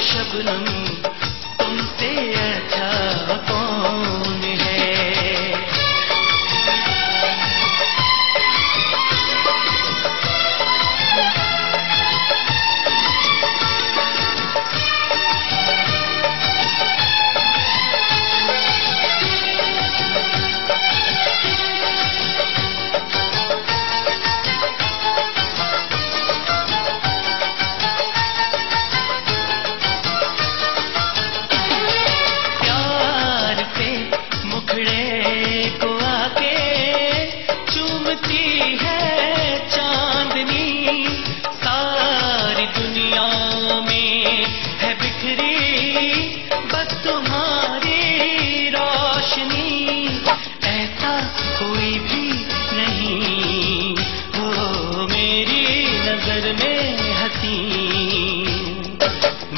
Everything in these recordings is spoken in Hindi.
शबनम तुमसे अच्छा कौन है।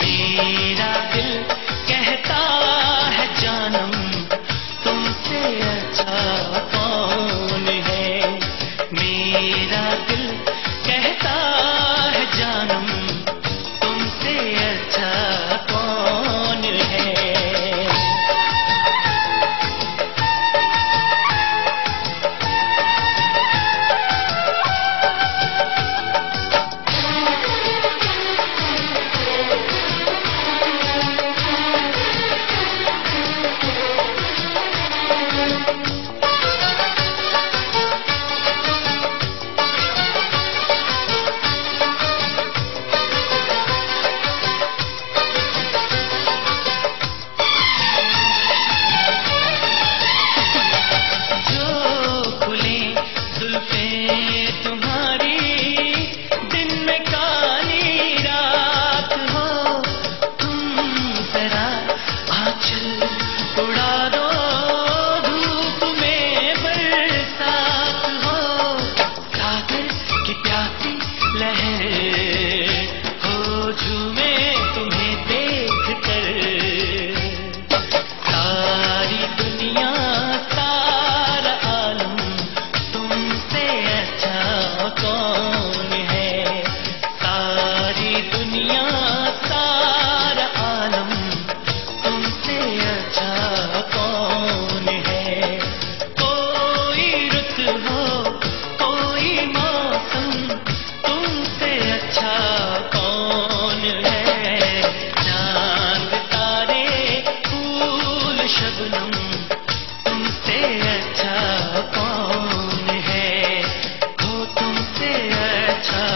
मेरा दिल कहता है जानम तुमसे अच्छा कौन है। मेरा दिल कहता है जानम तुमसे अच्छा कौन है। शबनम तुमसे अच्छा कौन है, हो तुमसे अच्छा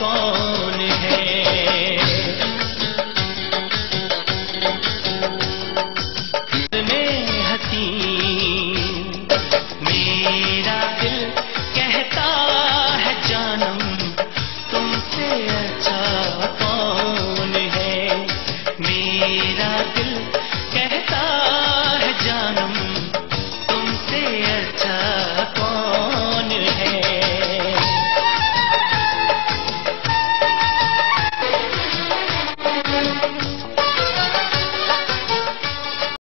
कौन है। में हसीन मेरा दिल कहता है जानम तुमसे अच्छा कौन है। मेरा दिल